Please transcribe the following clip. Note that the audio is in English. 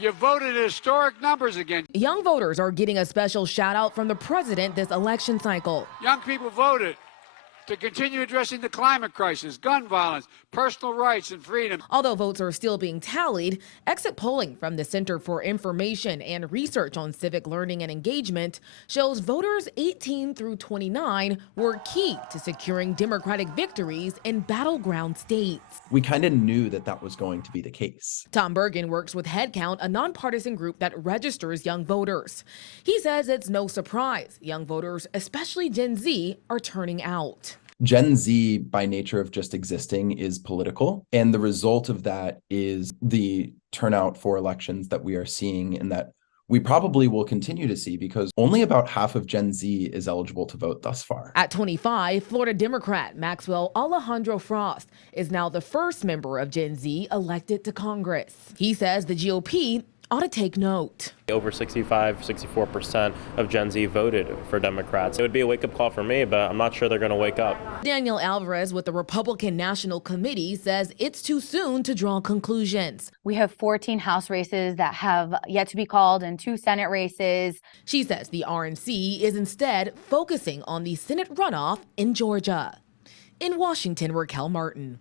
You voted historic numbers again. Young voters are getting a special shout out from the president this election cycle. Young people voted to continue addressing the climate crisis, gun violence, personal rights and freedom. Although votes are still being tallied, exit polling from the Center for Information and Research on Civic Learning and Engagement shows voters 18 through 29 were key to securing Democratic victories in battleground states. We kind of knew that that was going to be the case. Tom Bergen works with Headcount, a nonpartisan group that registers young voters. He says it's no surprise young voters, especially Gen Z, are turning out. Gen Z, by nature of just existing, is political. And the result of that is the turnout for elections that we are seeing and that we probably will continue to see, because only about half of Gen Z is eligible to vote thus far. At 25, Florida Democrat Maxwell Alejandro Frost is now the first member of Gen Z elected to Congress. He says the GOP ought to take note. Over 64% of Gen Z voted for Democrats. It would be a wake-up call for me, but I'm not sure they're going to wake up. Daniel Alvarez with the Republican National Committee says it's too soon to draw conclusions. We have 14 House races that have yet to be called and 2 Senate races. She says the RNC is instead focusing on the Senate runoff in Georgia. In Washington, Raquel Martin.